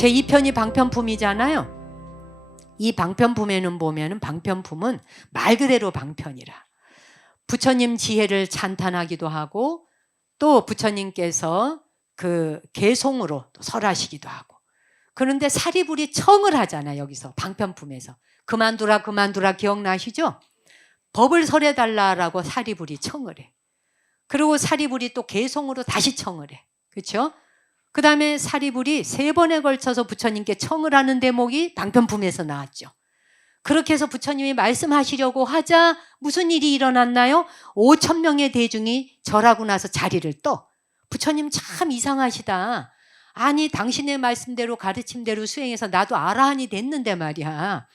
제2편이 방편품이잖아요. 이 방편품에는 보면은 방편품은 말 그대로 방편이라 부처님 지혜를 찬탄하기도 하고 또 부처님께서 그 개송으로 설하시기도 하고, 그런데 사리불이 청을 하잖아요. 여기서 방편품에서 그만두라 그만두라 기억나시죠? 법을 설해달라라고 사리불이 청을 해. 그리고 사리불이 또 개송으로 다시 청을 해. 그렇죠? 그 다음에 사리불이 3번에 걸쳐서 부처님께 청을 하는 대목이 방편품에서 나왔죠. 그렇게 해서 부처님이 말씀하시려고 하자 무슨 일이 일어났나요? 5,000명의 대중이 절하고 나서 자리를 떠. 부처님 참 이상하시다. 아니 당신의 말씀대로 가르침대로 수행해서 나도 아라한이 됐는데 말이야.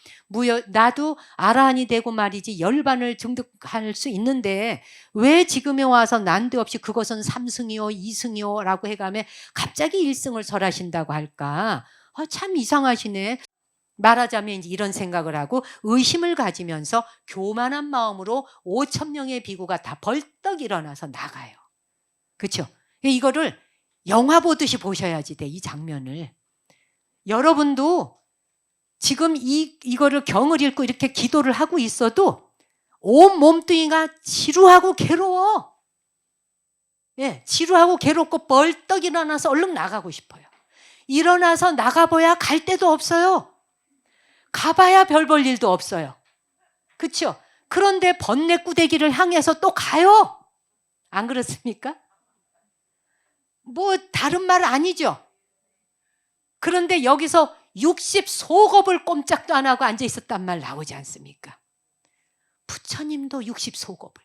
나도 아라한이 되고 말이지 열반을 증득할 수 있는데 왜 지금에 와서 난데없이 그것은 3승이요 2승이요 라고 해가며 갑자기 1승을 설하신다고 할까? 참 이상하시네. 말하자면 이제 이런 생각을 하고 의심을 가지면서 교만한 마음으로 5,000명의 비구가 다 벌떡 일어나서 나가요. 그렇죠? 이거를 영화 보듯이 보셔야지 돼, 이 장면을. 여러분도 지금 이거를 경을 읽고 이렇게 기도를 하고 있어도 온 몸뚱이가 지루하고 괴로워. 예, 지루하고 괴롭고 벌떡 일어나서 얼른 나가고 싶어요. 일어나서 나가봐야 갈 데도 없어요. 가봐야 별 볼 일도 없어요. 그렇죠? 그런데 번뇌꾸대기를 향해서 또 가요. 안 그렇습니까? 뭐 다른 말 아니죠. 그런데 여기서 60소겁을 꼼짝도 안 하고 앉아 있었단 말 나오지 않습니까? 부처님도 60소겁을,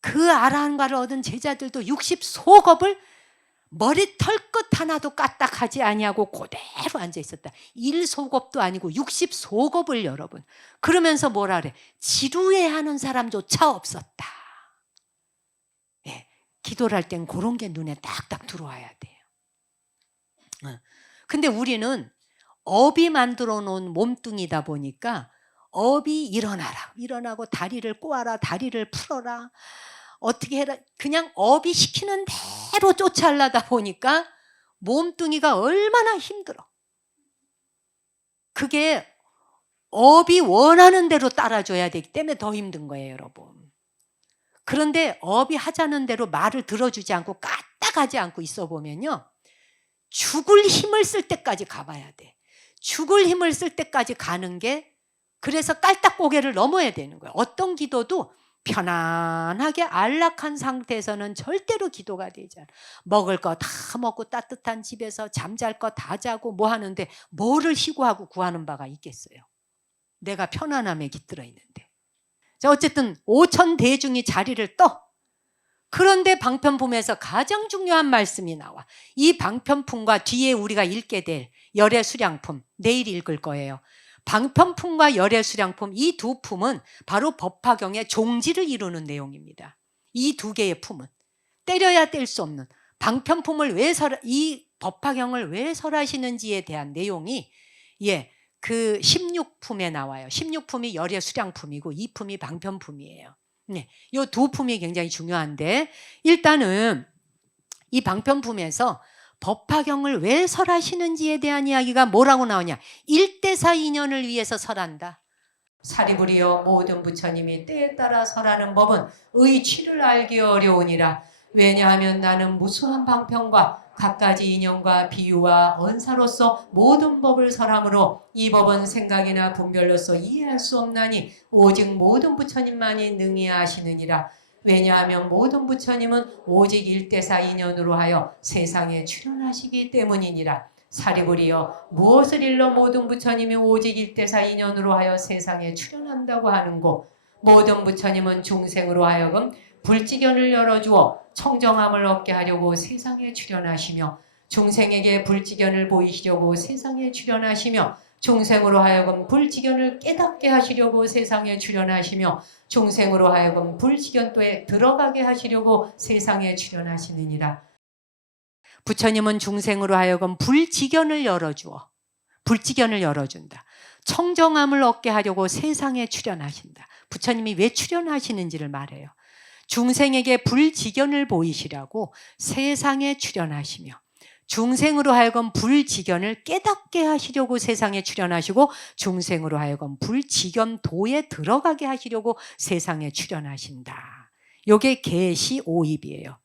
그 아라한과를 얻은 제자들도 60소겁을 머리 털끝 하나도 까딱하지 아니하고 그대로 앉아 있었다. 1소겁도 아니고 60소겁을 여러분. 그러면서 뭐라 그래? 지루해하는 사람조차 없었다. 예, 기도를 할 땐 그런 게 눈에 딱딱 들어와야 돼요. 근데 우리는 업이 만들어 놓은 몸뚱이다 보니까 업이 일어나라, 일어나고 다리를 꼬아라, 다리를 풀어라, 어떻게 해라, 그냥 업이 시키는 대로 쫓아가다 보니까 몸뚱이가 얼마나 힘들어. 그게 업이 원하는 대로 따라줘야 되기 때문에 더 힘든 거예요, 여러분. 그런데 업이 하자는 대로 말을 들어주지 않고 까딱하지 않고 있어 보면요, 죽을 힘을 쓸 때까지 가봐야 돼. 죽을 힘을 쓸 때까지 가는 게, 그래서 깔딱 고개를 넘어야 되는 거예요. 어떤 기도도 편안하게 안락한 상태에서는 절대로 기도가 되지 않아. 먹을 거 다 먹고 따뜻한 집에서 잠잘 거 다 자고 뭐 하는데 뭐를 희구하고 구하는 바가 있겠어요. 내가 편안함에 깃들어 있는데. 자, 어쨌든 5,000 대중이 자리를 떠. 그런데 방편품에서 가장 중요한 말씀이 나와. 이 방편품과 뒤에 우리가 읽게 될 열의 수량품, 내일 읽을 거예요. 방편품과 열의 수량품, 이 두 품은 바로 법화경의 종지를 이루는 내용입니다. 이 두 개의 품은 때려야 뗄 수 없는, 방편품을 이 법화경을 왜 설하시는지에 대한 내용이 그 16품에 나와요. 16품이 열의 수량품이고 이 품이 방편품이에요. 이 두 품이 굉장히 중요한데, 일단은 이 방편품에서 법화경을 왜 설하시는지에 대한 이야기가 뭐라고 나오냐. 1대사 인연을 위해서 설한다. 사리불이여 모든 부처님이 때에 따라 설하는 법은 의취를 알기 어려우니라. 왜냐하면 나는 무수한 방편과 갖가지 인연과 비유와 언사로서 모든 법을 설함으로 이 법은 생각이나 분별로서 이해할 수 없나니 오직 모든 부처님만이 능히 아시느니라. 왜냐하면 모든 부처님은 오직 1대사 인연으로 하여 세상에 출현하시기 때문이니라. 사리불이여 무엇을 일러 모든 부처님이 오직 1대사 인연으로 하여 세상에 출현한다고 하는고, 모든 부처님은 중생으로 하여금 불지견을 열어주어 청정함을 얻게 하려고 세상에 출현하시며, 중생에게 불지견을 보이시려고 세상에 출현하시며, 중생으로 하여금 불지견을 깨닫게 하시려고 세상에 출현하시며, 중생으로 하여금 불지견도에 들어가게 하시려고 세상에 출현하시느니라. 부처님은 중생으로 하여금 불지견을 열어주어, 불지견을 열어준다. 청정함을 얻게 하려고 세상에 출현하신다. 부처님이 왜 출현하시는지를 말해요. 중생에게 불지견을 보이시라고 세상에 출현하시며, 중생으로 하여금 불지견을 깨닫게 하시려고 세상에 출현하시고 중생으로 하여금 불지견도에 들어가게 하시려고 세상에 출현하신다. 요게 계시 5입이에요.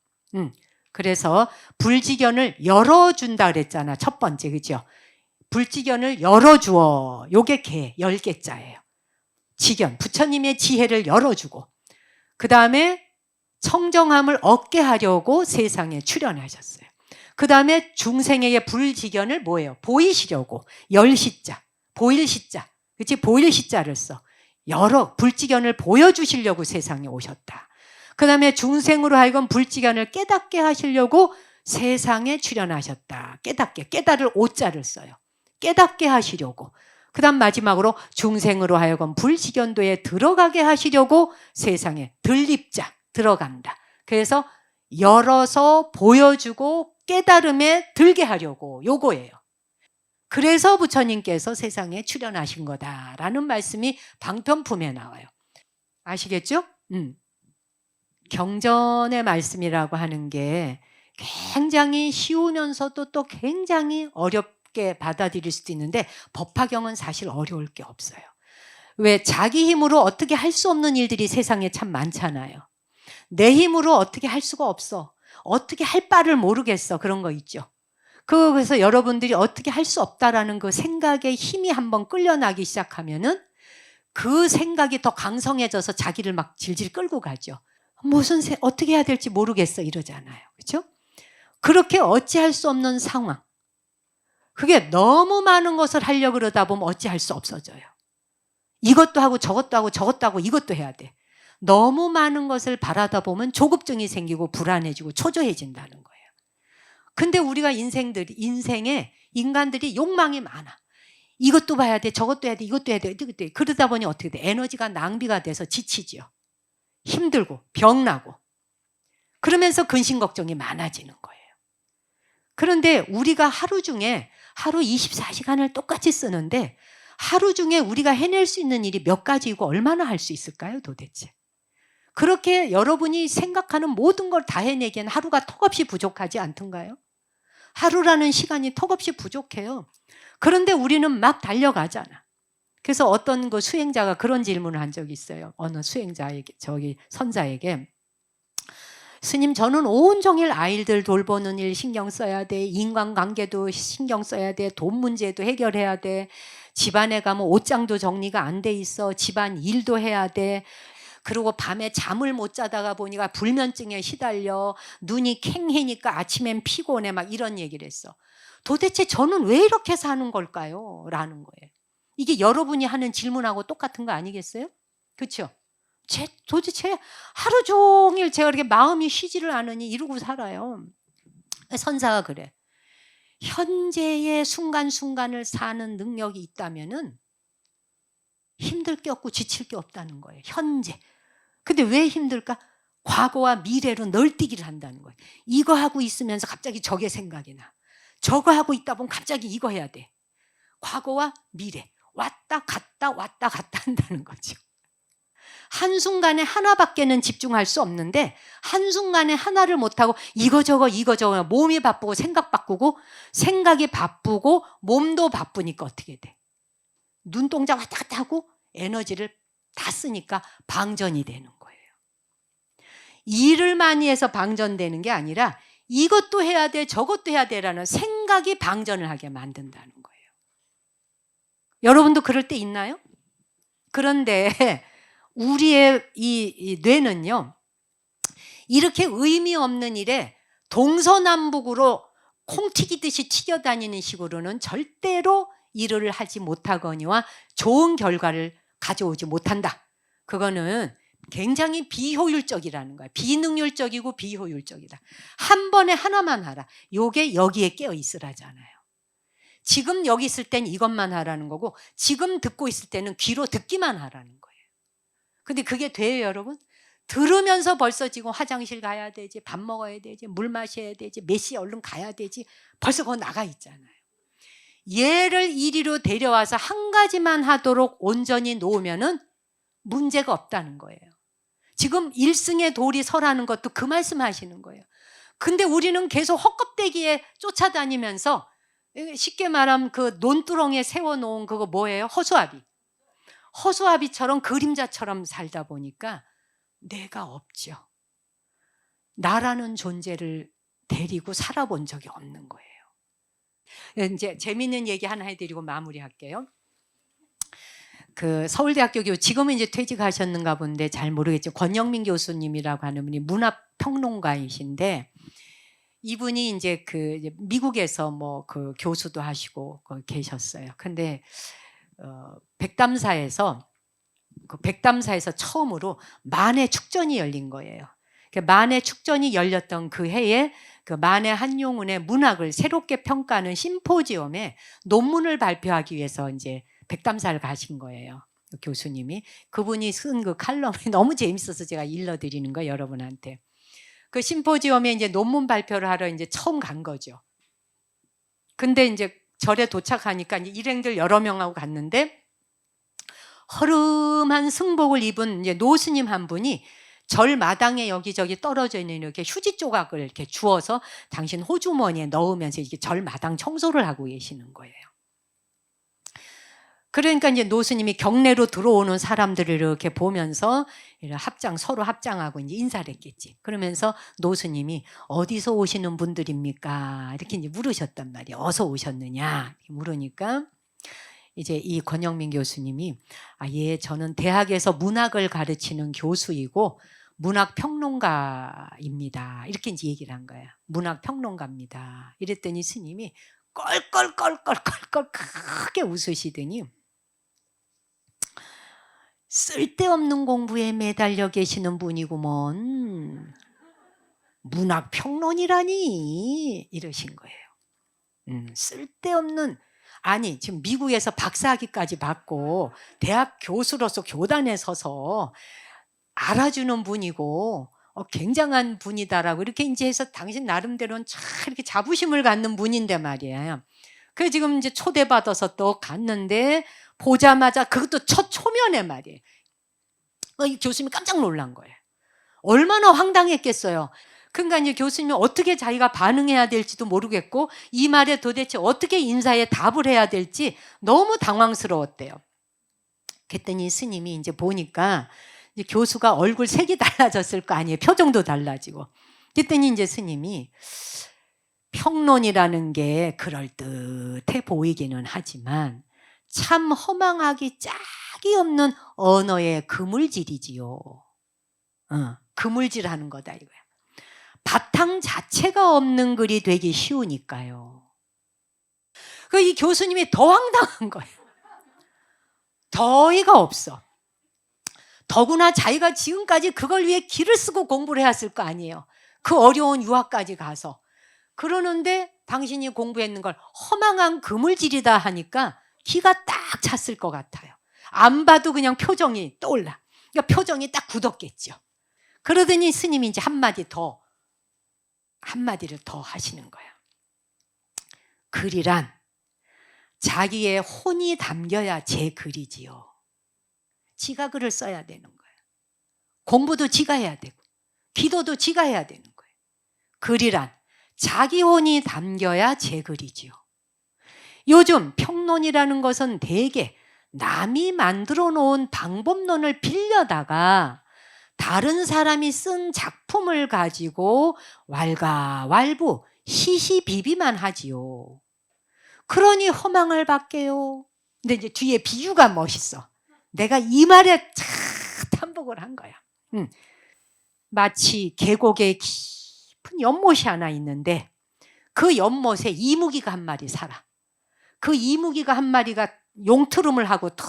그래서 불지견을 열어준다 그랬잖아. 첫 번째, 그죠? 불지견을 열어주어. 요게 개, 10개자예요. 지견, 부처님의 지혜를 열어주고 그 다음에 청정함을 얻게 하려고 세상에 출현하셨어요. 그 다음에 중생에게 불지견을 뭐예요? 보이시려고. 열시자, 보일 시자, 그치? 보일 시자를 써. 여러 불지견을 보여주시려고 세상에 오셨다. 그 다음에 중생으로 하여금 불지견을 깨닫게 하시려고 세상에 출현하셨다. 깨닫게, 깨달을 오자를 써요. 깨닫게 하시려고. 그 다음 마지막으로 중생으로 하여금 불지견도에 들어가게 하시려고 세상에 들립자, 들어간다. 그래서 열어서 보여주고 깨달음에 들게 하려고 요거예요. 그래서 부처님께서 세상에 출현하신 거다라는 말씀이 방편품에 나와요. 아시겠죠? 경전의 말씀이라고 하는 게 굉장히 쉬우면서도 또 굉장히 어렵게 받아들일 수도 있는데 법화경은 사실 어려울 게 없어요. 왜? 자기 힘으로 어떻게 할 수 없는 일들이 세상에 참 많잖아요. 내 힘으로 어떻게 할 수가 없어. 어떻게 할 바를 모르겠어. 그런 거 있죠. 그래서 여러분들이 어떻게 할 수 없다라는 그 생각에 힘이 한번 끌려나기 시작하면은 그 생각이 더 강성해져서 자기를 막 질질 끌고 가죠. 어떻게 해야 될지 모르겠어 이러잖아요. 그렇죠? 그렇게 어찌할 수 없는 상황. 그게 너무 많은 것을 하려고 그러다 보면 어찌할 수 없어져요. 이것도 하고 저것도 하고 저것도 하고 이것도 해야 돼. 너무 많은 것을 바라다 보면 조급증이 생기고 불안해지고 초조해진다는 거예요. 근데 우리가 인생에 인간들이 욕망이 많아. 이것도 봐야 돼, 저것도 해야 돼, 이것도 해야 돼, 이것도 해야 돼. 그러다 보니 어떻게 돼? 에너지가 낭비가 돼서 지치지요. 힘들고 병나고. 그러면서 근심 걱정이 많아지는 거예요. 그런데 우리가 하루 중에 하루 24시간을 똑같이 쓰는데 하루 중에 우리가 해낼 수 있는 일이 몇 가지이고 얼마나 할 수 있을까요, 도대체? 그렇게 여러분이 생각하는 모든 걸 다 해내기엔 하루가 턱없이 부족하지 않던가요? 하루라는 시간이 턱없이 부족해요. 그런데 우리는 막 달려가잖아. 그래서 어떤 그 수행자가 그런 질문을 한 적이 있어요. 어느 수행자에게, 선자에게. 스님, 저는 온종일 아이들 돌보는 일 신경 써야 돼. 인간관계도 신경 써야 돼. 돈 문제도 해결해야 돼. 집안에 가면 옷장도 정리가 안 돼 있어. 집안 일도 해야 돼. 그리고 밤에 잠을 못 자다가 보니까 불면증에 시달려. 눈이 캥해니까 아침엔 피곤해. 막 이런 얘기를 했어. 도대체 저는 왜 이렇게 사는 걸까요? 라는 거예요. 이게 여러분이 하는 질문하고 똑같은 거 아니겠어요? 그렇죠? 도대체 하루 종일 제가 이렇게 마음이 쉬지를 않으니 이러고 살아요. 선사가 그래. 현재의 순간순간을 사는 능력이 있다면은 힘들 게 없고 지칠 게 없다는 거예요. 현재. 근데 왜 힘들까? 과거와 미래로 널뛰기를 한다는 거예요. 이거 하고 있으면서 갑자기 저게 생각이 나. 저거 하고 있다 보면 갑자기 이거 해야 돼. 과거와 미래. 왔다 갔다 한다는 거죠. 한순간에 하나밖에는 집중할 수 없는데 한순간에 하나를 못하고 이거저거 몸이 바쁘고 생각 바꾸고 생각이 바쁘고 몸도 바쁘니까 어떻게 돼? 눈동자 왔다 갔다 하고 에너지를 다 쓰니까 방전이 되는 거예요. 일을 많이 해서 방전되는 게 아니라 이것도 해야 돼 저것도 해야 돼라는 생각이 방전을 하게 만든다는 거예요. 여러분도 그럴 때 있나요? 그런데 우리의 이 뇌는요, 이렇게 의미 없는 일에 동서남북으로 콩 튀기듯이 튀겨다니는 식으로는 절대로 일을 하지 못하거니와 좋은 결과를 가져오지 못한다. 그거는 굉장히 비효율적이라는 거야. 비능률적이고 비효율적이다. 한 번에 하나만 하라. 요게 여기에 깨어 있으라잖아요. 지금 여기 있을 땐 이것만 하라는 거고 지금 듣고 있을 때는 귀로 듣기만 하라는 거예요. 근데 그게 돼요, 여러분? 들으면서 벌써 지금 화장실 가야 되지, 밥 먹어야 되지, 물 마셔야 되지, 몇 시에 얼른 가야 되지, 벌써 거기 나가 있잖아요. 얘를 이리로 데려와서 한 가지만 하도록 온전히 놓으면은 문제가 없다는 거예요. 지금 일승의 돌이 서라는 것도 그 말씀 하시는 거예요. 근데 우리는 계속 헛껍데기에 쫓아다니면서 쉽게 말하면 그 논두렁에 세워놓은 그거 뭐예요? 허수아비. 허수아비처럼 그림자처럼 살다 보니까 내가 없죠. 나라는 존재를 데리고 살아본 적이 없는 거예요. 이제 재밌는 얘기 하나 해드리고 마무리할게요. 그 서울대학교 교수, 지금은 이제 퇴직하셨는가 본데 잘 모르겠죠. 권영민 교수님이라고 하는 분이 문화평론가이신데, 이분이 이제 그 미국에서 뭐 그 교수도 하시고 계셨어요. 근데 백담사에서 처음으로 만해 축전이 열린 거예요. 만해 축전이 열렸던 그 해에 그 만해 한용운의 문학을 새롭게 평가하는 심포지엄에 논문을 발표하기 위해서 이제 백담사를 가신 거예요. 교수님이. 그분이 쓴 그 칼럼이 너무 재밌어서 제가 일러드리는 거예요, 여러분한테. 그 심포지엄에 이제 논문 발표를 하러 이제 처음 간 거죠. 근데 이제 절에 도착하니까 이제 일행들 여러 명하고 갔는데, 허름한 승복을 입은 이제 노스님 한 분이 절 마당에 여기저기 떨어져 있는 이렇게 휴지 조각을 이렇게 주워서 당신 호주머니에 넣으면서 이렇게 절 마당 청소를 하고 계시는 거예요. 그러니까 이제 노스님이 경내로 들어오는 사람들을 이렇게 보면서 서로 합장하고 이제 인사를 했겠지. 그러면서 노스님이 어디서 오시는 분들입니까? 이렇게 이제 물으셨단 말이에요. 어디서 오셨느냐? 이렇게 물으니까 이제 이 권영민 교수님이 예, 저는 대학에서 문학을 가르치는 교수이고 문학평론가입니다. 이렇게 이제 얘기를 한 거야. 문학평론가입니다. 이랬더니 스님이 껄껄껄껄껄껄 크게 웃으시더니, 쓸데없는 공부에 매달려 계시는 분이구먼. 문학평론이라니 이러신 거예요. 쓸데없는, 아니 지금 미국에서 박사학위까지 받고 대학 교수로서 교단에 서서 알아주는 분이고 굉장한 분이다라고 이렇게 이제 해서 당신 나름대로는 참 이렇게 자부심을 갖는 분인데 말이에요. 그래서 지금 이제 초대받아서 또 갔는데 보자마자 그것도 첫 초면에 말이에요. 이 교수님이 깜짝 놀란 거예요. 얼마나 황당했겠어요. 그러니까 이제 교수님이 어떻게 자기가 반응해야 될지도 모르겠고 이 말에 도대체 어떻게 인사에 답을 해야 될지 너무 당황스러웠대요. 그랬더니 스님이 이제 보니까 이제 교수가 얼굴 색이 달라졌을 거 아니에요. 표정도 달라지고. 그랬더니 이제 스님이 평론이라는 게 그럴듯해 보이기는 하지만 참 허망하기 짝이 없는 언어의 그물질이지요. 그물질하는 거다 이거야. 바탕 자체가 없는 글이 되기 쉬우니까요. 이 교수님이 더 황당한 거예요. 더위가 없어. 더구나 자기가 지금까지 그걸 위해 기를 쓰고 공부를 해왔을 거 아니에요. 그 어려운 유학까지 가서. 그러는데 당신이 공부했는 걸 허망한 그물질이다 하니까 기가 딱 찼을 것 같아요. 안 봐도 그냥 표정이 떠올라. 그러니까 표정이 딱 굳었겠죠. 그러더니 스님이 이제 한마디를 더 하시는 거예요. 글이란 자기의 혼이 담겨야 제 글이지요. 지가 글을 써야 되는 거예요. 공부도 지가 해야 되고 기도도 지가 해야 되는 거예요. 글이란 자기 혼이 담겨야 제 글이지요. 요즘 평론이라는 것은 대개 남이 만들어 놓은 방법론을 빌려다가 다른 사람이 쓴 작품을 가지고 왈가왈부 시시비비만 하지요. 그러니 허망을 받게요. 근데 이제 뒤에 비유가 멋있어. 내가 이 말에 참 탐복을 한 거야. 마치 계곡에 깊은 연못이 하나 있는데 그 연못에 이무기가 한 마리 살아. 그 이무기가 한 마리가 용트름을 하고 툭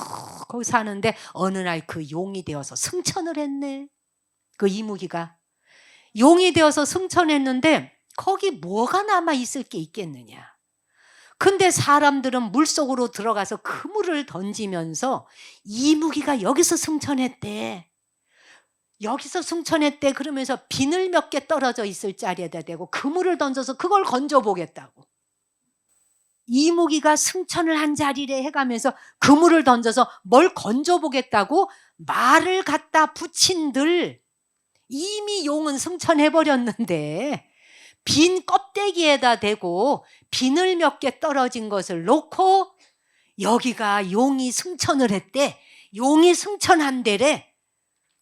거기 사는데 어느 날 그 용이 되어서 승천을 했네. 그 이무기가 용이 되어서 승천했는데 거기 뭐가 남아 있을 게 있겠느냐. 근데 사람들은 물속으로 들어가서 그물을 던지면서 이무기가 여기서 승천했대. 여기서 승천했대 그러면서 비늘 몇 개 떨어져 있을 자리에다 대고 그물을 던져서 그걸 건져보겠다고. 이무기가 승천을 한 자리래 해가면서 그물을 던져서 뭘 건져보겠다고 말을 갖다 붙인들 이미 용은 승천해버렸는데 빈 껍데기에다 대고 비늘 몇 개 떨어진 것을 놓고 여기가 용이 승천을 했대. 용이 승천한대래.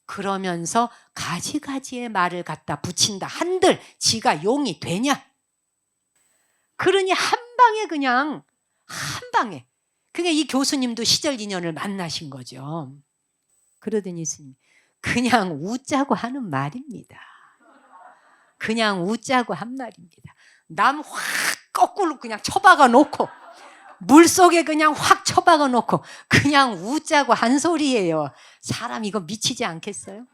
그러면서 가지가지의 말을 갖다 붙인다. 한들 지가 용이 되냐? 그러니 한 방에 그냥 한 방에. 그러니까 이 교수님도 시절 인연을 만나신 거죠. 그러더니 스님 그냥 웃자고 하는 말입니다. 그냥 웃자고 한 말입니다. 남 확 거꾸로 그냥 처박아 놓고 물속에 그냥 확 처박아 놓고 그냥 웃자고 한 소리예요. 사람 이거 미치지 않겠어요?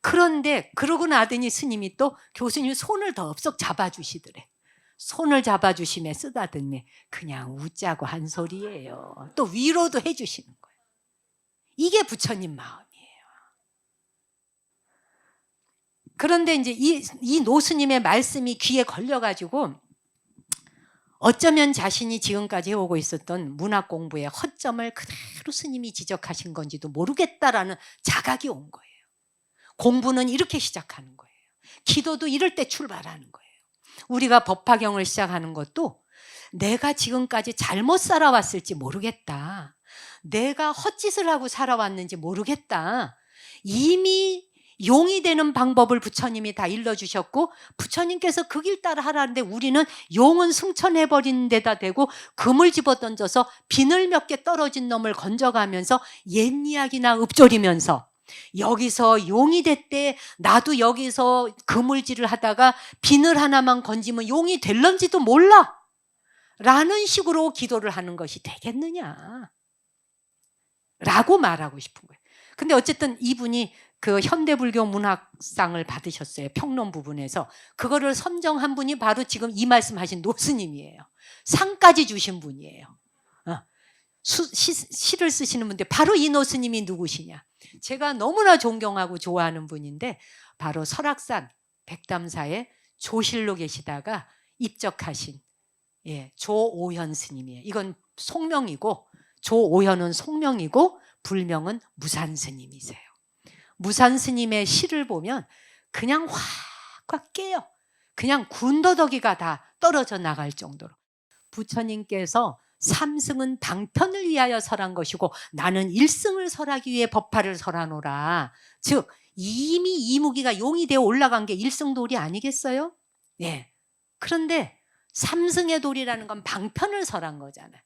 그런데 그러고 나더니 스님이 또 교수님 손을 덥석 잡아주시더래. 손을 잡아주심에 쓰다듬네. 그냥 웃자고 한 소리예요. 또 위로도 해주시는 거예요. 이게 부처님 마음이에요. 그런데 이제 이 노스님의 말씀이 귀에 걸려가지고 어쩌면 자신이 지금까지 해오고 있었던 문학 공부의 허점을 그대로 스님이 지적하신 건지도 모르겠다라는 자각이 온 거예요. 공부는 이렇게 시작하는 거예요. 기도도 이럴 때 출발하는 거예요. 우리가 법화경을 시작하는 것도 내가 지금까지 잘못 살아왔을지 모르겠다. 내가 헛짓을 하고 살아왔는지 모르겠다. 이미 용이 되는 방법을 부처님이 다 일러주셨고 부처님께서 그 길 따라 하라는데 우리는 용은 승천해버린 데다 대고 금을 집어던져서 비늘 몇 개 떨어진 놈을 건져가면서 옛 이야기나 읊조리면서 여기서 용이 됐대. 나도 여기서 그물질을 하다가 비늘 하나만 건지면 용이 될런지도 몰라 라는 식으로 기도를 하는 것이 되겠느냐 라고 말하고 싶은 거예요. 근데 어쨌든 이분이 그 현대불교 문학상을 받으셨어요. 평론 부분에서. 그거를 선정한 분이 바로 지금 이 말씀하신 노스님이에요. 상까지 주신 분이에요. 시를 쓰시는 분인데 바로 이 노스님이 누구시냐. 제가 너무나 존경하고 좋아하는 분인데 바로 설악산 백담사에 조실로 계시다가 입적하신 조오현 스님이에요. 이건 속명이고 조오현은 속명이고 불명은 무산 스님이세요. 무산 스님의 시를 보면 그냥 확확 깨요. 그냥 군더더기가 다 떨어져 나갈 정도로. 부처님께서 삼승은 방편을 위하여 설한 것이고 나는 일승을 설하기 위해 법화를 설하노라. 즉 이미 이무기가 용이 되어 올라간 게 일승돌이 아니겠어요? 네. 그런데 삼승의 돌이라는 건 방편을 설한 거잖아요.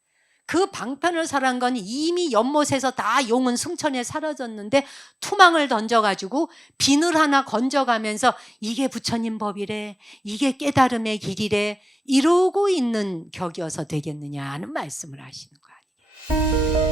그 방편을 설한 건 이미 연못에서 다 용은 승천에 사라졌는데 투망을 던져가지고 비늘 하나 건져가면서 이게 부처님 법이래, 이게 깨달음의 길이래 이러고 있는 격이어서 되겠느냐 하는 말씀을 하시는 거 아니에요.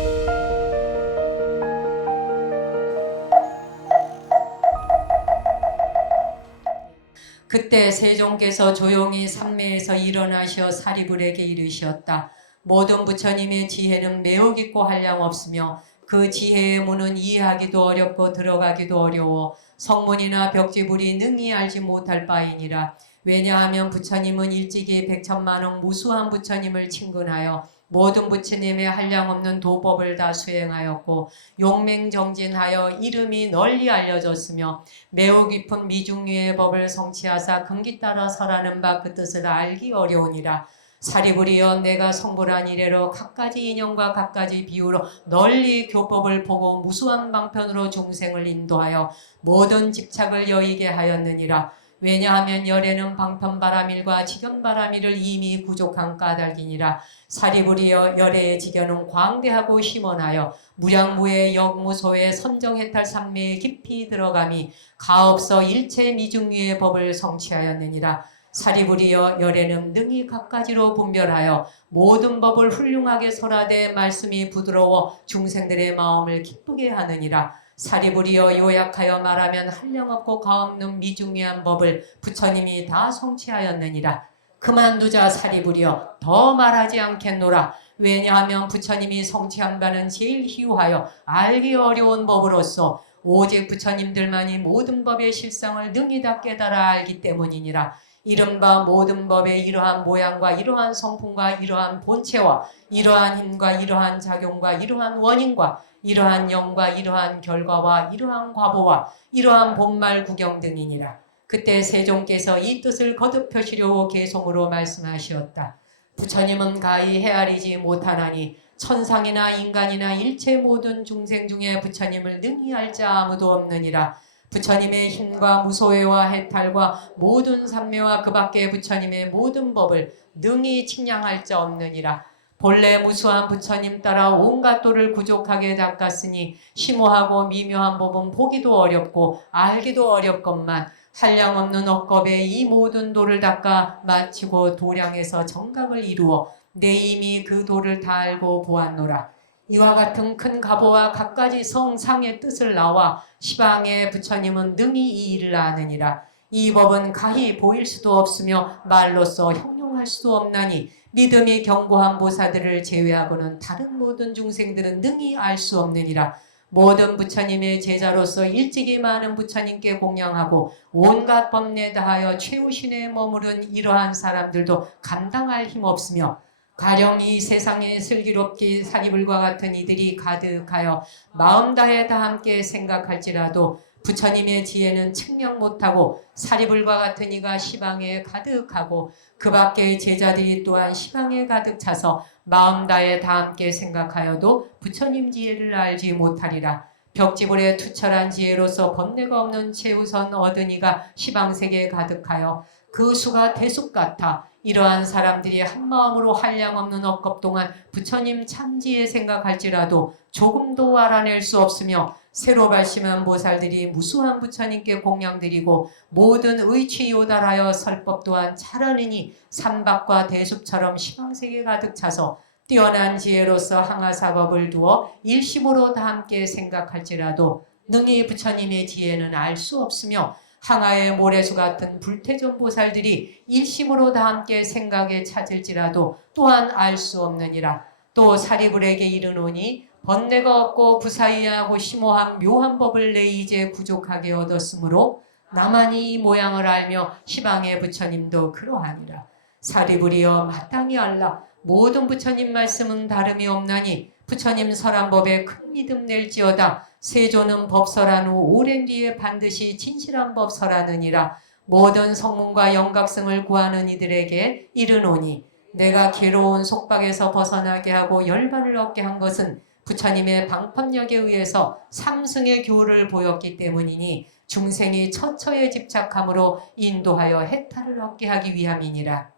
그때 세종께서 조용히 산매에서 일어나셔 사리불에게 이르시었다. 모든 부처님의 지혜는 매우 깊고 한량없으며 그 지혜의 문은 이해하기도 어렵고 들어가기도 어려워 성문이나 벽지불이 능히 알지 못할 바이니라. 왜냐하면 부처님은 일찍이 백천만억 무수한 부처님을 친근하여 모든 부처님의 한량없는 도법을 다 수행하였고 용맹정진하여 이름이 널리 알려졌으며 매우 깊은 미중류의 법을 성취하사 근기 따라 설하는 바 그 뜻을 알기 어려우니라. 사리불이여 내가 성불한 이래로 각가지 인연과 각가지 비유로 널리 교법을 보고 무수한 방편으로 중생을 인도하여 모든 집착을 여의게 하였느니라. 왜냐하면 열에는 방편바라밀과 지견바라밀을 이미 부족한 까닭이니라. 사리불이여 열의 지견은 광대하고 심원하여 무량무의 역무소의 선정해탈 산매에 깊이 들어감이 가없어 일체 미중류의 법을 성취하였느니라. 사리불이여 열에는 능히 각가지로 분별하여 모든 법을 훌륭하게 설하되 말씀이 부드러워 중생들의 마음을 기쁘게 하느니라. 사리불이여 요약하여 말하면 한량없고 가없는 미중요한 법을 부처님이 다 성취하였느니라. 그만두자 사리불이여 더 말하지 않겠노라. 왜냐하면 부처님이 성취한 바는 제일 희유하여 알기 어려운 법으로서 오직 부처님들만이 모든 법의 실상을 능히 다 깨달아 알기 때문이니라. 이른바 모든 법의 이러한 모양과 이러한 성품과 이러한 본체와 이러한 힘과 이러한 작용과 이러한 원인과 이러한 영과 이러한 결과와 이러한 과보와 이러한 본말 구경 등이니라. 그때 세종께서 이 뜻을 거듭하시려고 개송으로 말씀하시었다. 부처님은 가히 헤아리지 못하나니 천상이나 인간이나 일체 모든 중생 중에 부처님을 능히 알 자 아무도 없느니라. 부처님의 힘과 무소외와 해탈과 모든 삼매와 그 밖에 부처님의 모든 법을 능히 측량할 자 없느니라. 본래 무수한 부처님 따라 온갖 도를 부족하게 닦았으니 심오하고 미묘한 법은 보기도 어렵고 알기도 어렵건만 한량없는 억겁에 이 모든 도를 닦아 마치고 도량에서 정각을 이루어 내 이미 그 도를 다 알고 보았노라. 이와 같은 큰 가보와 갖가지 성상의 뜻을 나와 시방의 부처님은 능히 이 일을 아느니라. 이 법은 가히 보일 수도 없으며 말로써 형용할 수도 없나니 믿음이 견고한 보사들을 제외하고는 다른 모든 중생들은 능히 알 수 없느니라. 모든 부처님의 제자로서 일찍이 많은 부처님께 공양하고 온갖 법례 다하여 최우신에 머무른 이러한 사람들도 감당할 힘 없으며 가령 이 세상에 슬기롭기 사리불과 같은 이들이 가득하여 마음 다해 다 함께 생각할지라도 부처님의 지혜는 측량 못하고 사리불과 같은 이가 시방에 가득하고 그 밖의 제자들이 또한 시방에 가득 차서 마음 다해 다 함께 생각하여도 부처님 지혜를 알지 못하리라. 벽지불에 투철한 지혜로서 번뇌가 없는 최우선 얻은 이가 시방세계에 가득하여 그 수가 대숲 같아 이러한 사람들이 한마음으로 한량없는 억겁 동안 부처님 참지혜 생각할지라도 조금도 알아낼 수 없으며 새로 발심한 보살들이 무수한 부처님께 공양드리고 모든 의취 요달하여 설법 또한 잘하느니 삼박과 대숲처럼 시방세계 가득 차서 뛰어난 지혜로서 항아사법을 두어 일심으로 다 함께 생각할지라도 능히 부처님의 지혜는 알 수 없으며 항아의 모래수 같은 불태존 보살들이 일심으로 다 함께 생각에 찾을지라도 또한 알 수 없느니라. 또 사리불에게 이르노니 번뇌가 없고 부사이하고 심오한 묘한 법을 내 이제 부족하게 얻었으므로 나만이 이 모양을 알며 시방의 부처님도 그러하니라. 사리불이여 마땅히 알라. 모든 부처님 말씀은 다름이 없나니 부처님 설한 법에 큰 믿음 낼지어다. 세조는 법 설한 후 오랜 뒤에 반드시 진실한 법 설하느니라. 모든 성문과 영각성을 구하는 이들에게 이르노니 내가 괴로운 속박에서 벗어나게 하고 열반을 얻게 한 것은 부처님의 방법력에 의해서 삼승의 교를 보였기 때문이니 중생이 처처에 집착함으로 인도하여 해탈을 얻게 하기 위함이니라.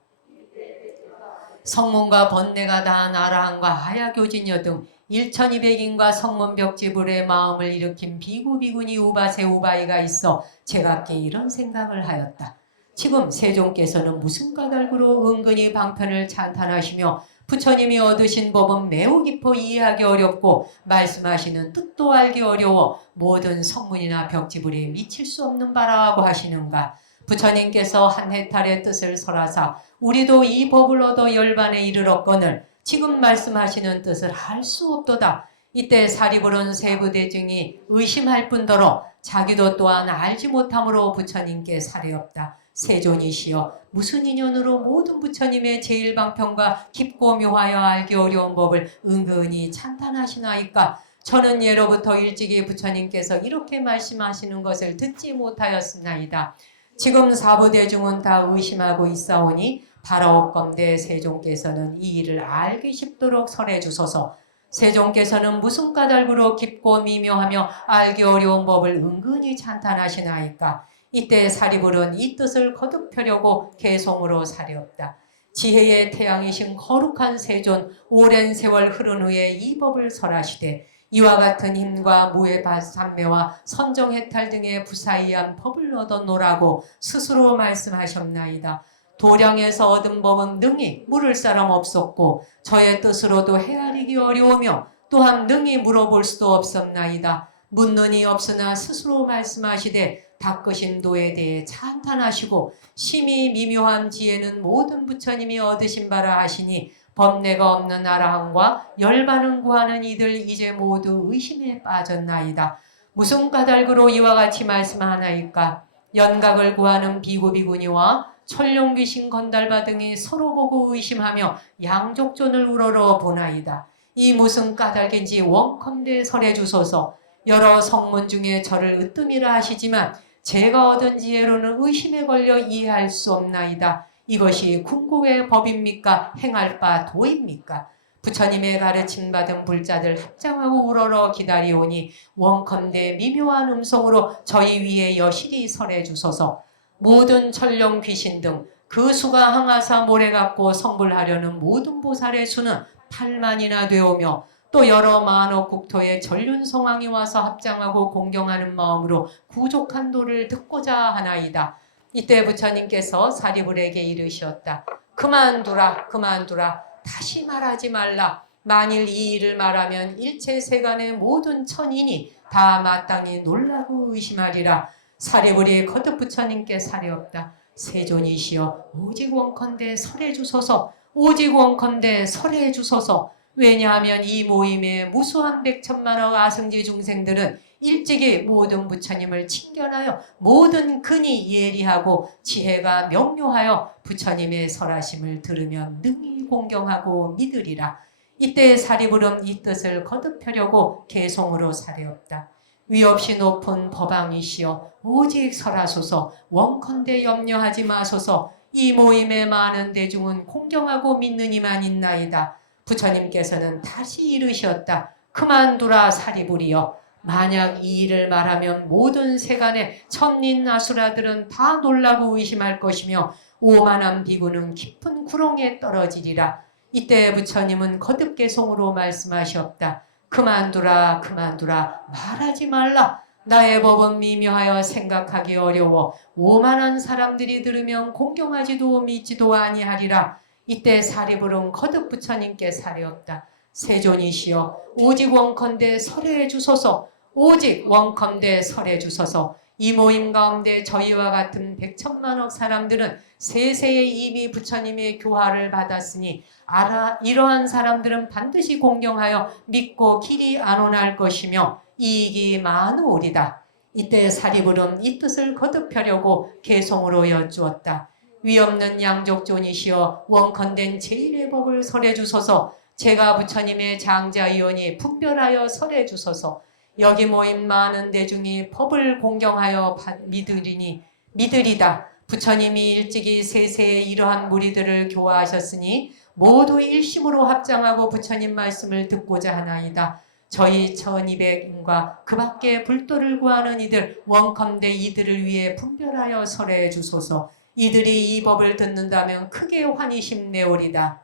성문과 번뇌가 다한 아라한과 하야교진여 등 1200인과 성문벽지불의 마음을 일으킨 비구비구니 우바세 우바이가 있어 제각기 이런 생각을 하였다. 지금 세종께서는 무슨 까닭으로 은근히 방편을 찬탄하시며 부처님이 얻으신 법은 매우 깊어 이해하기 어렵고 말씀하시는 뜻도 알기 어려워 모든 성문이나 벽지불이 미칠 수 없는 바라고 하시는가. 부처님께서 한 해탈의 뜻을 설하사 우리도 이 법을 얻어 열반에 이르렀거늘 지금 말씀하시는 뜻을 알 수 없도다. 이때 사리불은 세부대중이 의심할 뿐더러 자기도 또한 알지 못함으로 부처님께 사례없다. 세존이시여 무슨 인연으로 모든 부처님의 제일방편과 깊고 묘하여 알기 어려운 법을 은근히 찬탄하시나이까. 저는 예로부터 일찍이 부처님께서 이렇게 말씀하시는 것을 듣지 못하였으나이다. 지금 사부대중은 다 의심하고 있사오니 바라옵건대 세종께서는 이 일을 알기 쉽도록 설해 주소서. 세종께서는 무슨 까닭으로 깊고 미묘하며 알기 어려운 법을 은근히 찬탄하시나이까. 이때 사리불은 이 뜻을 거듭 펴려고 개송으로 사례없다. 지혜의 태양이신 거룩한 세존 오랜 세월 흐른 후에 이 법을 설하시되 이와 같은 힘과 무의 삼매와 선정해탈 등의 부사이한 법을 얻어노라고 스스로 말씀하셨나이다. 도량에서 얻은 법은 능히 물을 사람 없었고 저의 뜻으로도 헤아리기 어려우며 또한 능히 물어볼 수도 없었나이다. 묻는이 없으나 스스로 말씀하시되 닦으신 도에 대해 찬탄하시고 심히 미묘한 지혜는 모든 부처님이 얻으신 바라 하시니 법례가 없는 아라한과 열반을 구하는 이들 이제 모두 의심에 빠졌나이다. 무슨 까닭으로 이와 같이 말씀하나이까. 연각을 구하는 비구비구니와 천룡귀신 건달바 등이 서로 보고 의심하며 양족존을 우러러 보나이다. 이 무슨 까닭인지 원컨대 설해 주소서. 여러 성문 중에 저를 으뜸이라 하시지만 제가 얻은 지혜로는 의심에 걸려 이해할 수 없나이다. 이것이 궁극의 법입니까? 행할 바 도입니까? 부처님의 가르침 받은 불자들 합장하고 우러러 기다리오니 원컨대 미묘한 음성으로 저희 위에 여실히 설해 주소서. 모든 천령 귀신 등 그 수가 항하사 모래 갖고 성불하려는 모든 보살의 수는 8만이나 되오며 또 여러 만억 국토에 전륜 성왕이 와서 합장하고 공경하는 마음으로 구족한 도를 듣고자 하나이다. 이때 부처님께서 사리불에게 이르셨다. 그만두라, 그만두라. 다시 말하지 말라. 만일 이 일을 말하면 일체 세간의 모든 천인이 다 마땅히 놀라고 의심하리라. 사리불이 거듭 부처님께 사리없다. 세존이시여 오직 원컨대 설해 주소서. 오직 원컨대 설해 주소서. 왜냐하면 이 모임에 무수한 백천만억 아승지 중생들은 일찍이 모든 부처님을 친견하여 모든 근이 예리하고 지혜가 명료하여 부처님의 설하심을 들으면 능히 공경하고 믿으리라. 이때 사리불은 이 뜻을 거듭하려고 개송으로 사례없다. 위없이 높은 법왕이시여 오직 설하소서. 원컨대 염려하지 마소서. 이 모임의 많은 대중은 공경하고 믿는 이만 있나이다. 부처님께서는 다시 이르셨다. 그만두라 사리불이여. 만약 이 일을 말하면 모든 세간의 천린아수라들은 다 놀라고 의심할 것이며 오만한 비구는 깊은 구렁에 떨어지리라. 이때 부처님은 거듭 개송으로 말씀하셨다. 그만두라, 그만두라. 말하지 말라. 나의 법은 미묘하여 생각하기 어려워 오만한 사람들이 들으면 공경하지도 믿지도 아니하리라. 이때 사리불은 거듭 부처님께 사례없다. 세존이시여 오직 원컨대 설해 주소서. 오직 원컨대 설해 주소서. 이 모임 가운데 저희와 같은 백천만억 사람들은 세세의 이미 부처님의 교화를 받았으니 이러한 사람들은 반드시 공경하여 믿고 길이 안온할 것이며 이익이 많으오리다. 이때 사리불은 이 뜻을 거듭하려고 개송으로 여쭈었다. 위없는 양족존이시여 원컨된 제1의 법을 설해 주소서. 제가 부처님의 장자이오니 분별하여 설해 주소서. 여기 모인 많은 대중이 법을 공경하여 믿으리다. 부처님이 일찍이 세세의 이러한 무리들을 교화하셨으니 모두 일심으로 합장하고 부처님 말씀을 듣고자 하나이다. 저희 1200인과 그 밖에 불도를 구하는 이들 원컨대 이들을 위해 분별하여 설해 주소서. 이들이 이 법을 듣는다면 크게 환희심 내오리다.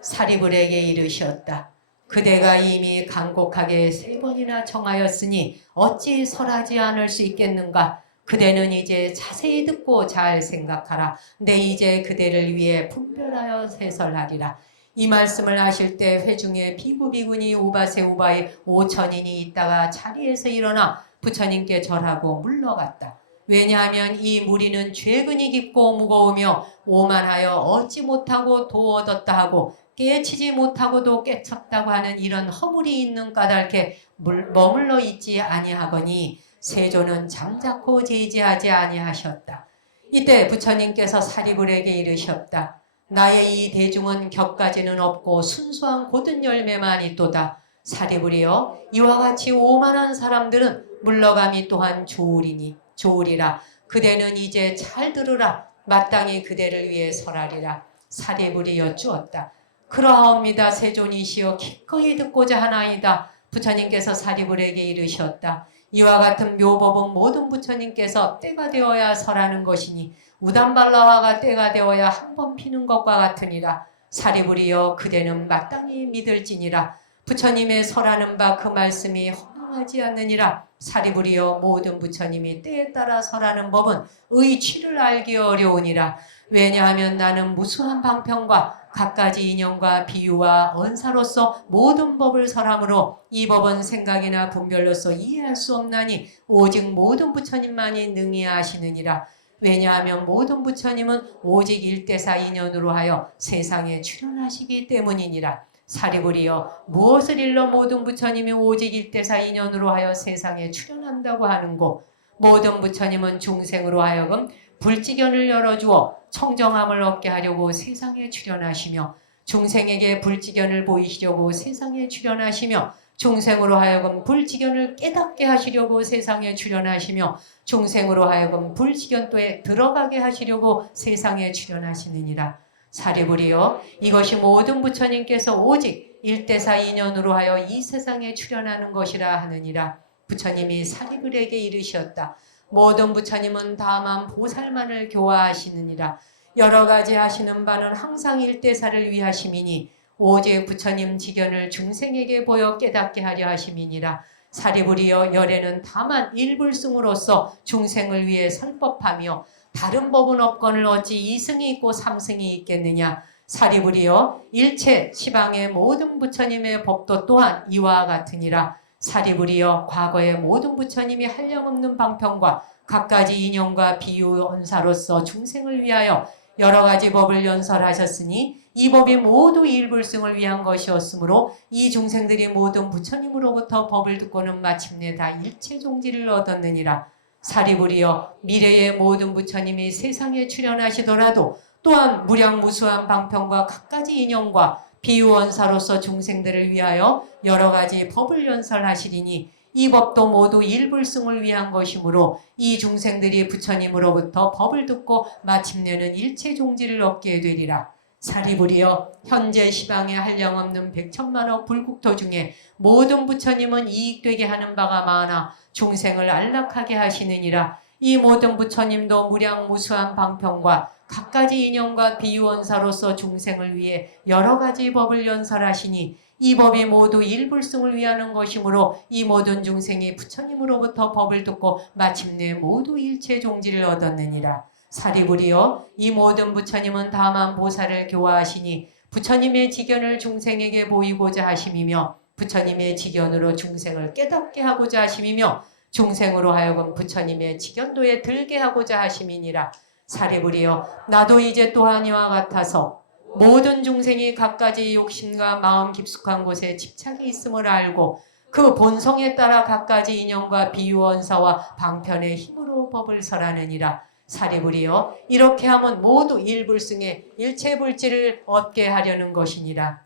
사리불에게 이르셨다. 그대가 이미 간곡하게 3번이나 청하였으니 어찌 설하지 않을 수 있겠는가. 그대는 이제 자세히 듣고 잘 생각하라. 내 이제 그대를 위해 분별하여 해설하리라. 이 말씀을 하실 때 회중에 비구비군이 우바세 우바에 5천인이 있다가 자리에서 일어나 부처님께 절하고 물러갔다. 왜냐하면 이 무리는 죄근이 깊고 무거우며 오만하여 얻지 못하고 도 얻었다 하고 깨치지 못하고도 깨쳤다고 하는 이런 허물이 있는 까닭에 머물러 있지 아니하거니 세존은 잠자코 제지하지 아니하셨다. 이때 부처님께서 사리불에게 이르셨다. 나의 이 대중은 격가지는 없고 순수한 고든 열매만 있도다. 사리불이여 이와 같이 오만한 사람들은 물러감이 또한 좋으리라. 그대는 이제 잘 들으라. 마땅히 그대를 위해 설하리라. 사리불이 여쭈었다. 그러하옵니다. 세존이시여 기꺼이 듣고자 하나이다. 부처님께서 사리불에게 이르셨다. 이와 같은 묘법은 모든 부처님께서 때가 되어야 설하는 것이니 우담발라화가 때가 되어야 한 번 피는 것과 같으니라. 사리불이여 그대는 마땅히 믿을지니라. 부처님의 설하는 바 그 말씀이 허망하지 않느니라. 사리불이여 모든 부처님이 때에 따라 설하는 법은 의취를 알기 어려우니라. 왜냐하면 나는 무수한 방편과 갖가지 인연과 비유와 언사로서 모든 법을 설하므로 이 법은 생각이나 분별로서 이해할 수 없나니 오직 모든 부처님만이 능히 아시느니라. 왜냐하면 모든 부처님은 오직 일대사 인연으로 하여 세상에 출현하시기 때문이니라. 사리불이여 무엇을 일러 모든 부처님이 오직 일대사 인연으로 하여 세상에 출현한다고 하는고. 모든 부처님은 중생으로 하여금 불지견을 열어주어 청정함을 얻게 하려고 세상에 출현하시며 중생에게 불지견을 보이시려고 세상에 출현하시며 중생으로 하여금 불지견을 깨닫게 하시려고 세상에 출현하시며 중생으로 하여금 불지견도에 들어가게 하시려고 세상에 출현하시느니라. 사리부리여, 이것이 모든 부처님께서 오직 일대사 인연으로 하여 이 세상에 출현하는 것이라 하느니라. 부처님이 사리불에게 이르셨다. 모든 부처님은 다만 보살만을 교화하시느니라. 여러 가지 하시는 바는 항상 일대사를 위하심이니 오직 부처님 지견을 중생에게 보여 깨닫게 하려 하심이니라. 사리부리여, 열애는 다만 일불승으로서 중생을 위해 설법하며 다른 법은 없거늘 어찌 이승이 있고 삼승이 있겠느냐. 사리부리여, 일체 시방의 모든 부처님의 법도 또한 이와 같으니라. 사리부리여, 과거의 모든 부처님이 한량없는 방편과 갖가지 인연과 비유 언사로서 중생을 위하여 여러 가지 법을 연설하셨으니 이 법이 모두 일불승을 위한 것이었으므로 이 중생들이 모든 부처님으로부터 법을 듣고는 마침내 다 일체종지를 얻었느니라. 사리부리여, 미래의 모든 부처님이 세상에 출현하시더라도 또한 무량무수한 방편과 갖가지 인연과 비유원사로서 중생들을 위하여 여러 가지 법을 연설하시리니 이 법도 모두 일불승을 위한 것이므로 이 중생들이 부처님으로부터 법을 듣고 마침내는 일체종지를 얻게 되리라. 사리부리여, 현재 시방에 한량없는 백천만억 불국토 중에 모든 부처님은 이익되게 하는 바가 많아 중생을 안락하게 하시느니라. 이 모든 부처님도 무량무수한 방편과 갖가지 인연과 비유원사로서 중생을 위해 여러 가지 법을 연설하시니 이 법이 모두 일불승을 위하는 것이므로 이 모든 중생이 부처님으로부터 법을 듣고 마침내 모두 일체종지를 얻었느니라. 사리부리여, 이 모든 부처님은 다만 보살을 교화하시니 부처님의 지견을 중생에게 보이고자 하심이며 부처님의 지견으로 중생을 깨닫게 하고자 하심이며 중생으로 하여금 부처님의 지견도에 들게 하고자 하심이니라. 사리부리여, 나도 이제 또한 이와 같아서 모든 중생이 갖가지 욕심과 마음 깊숙한 곳에 집착이 있음을 알고 그 본성에 따라 갖가지 인연과 비유원사와 방편의 힘으로 법을 설하느니라. 사리부리여, 이렇게 하면 모두 일불승의 일체불지를 얻게 하려는 것이니라.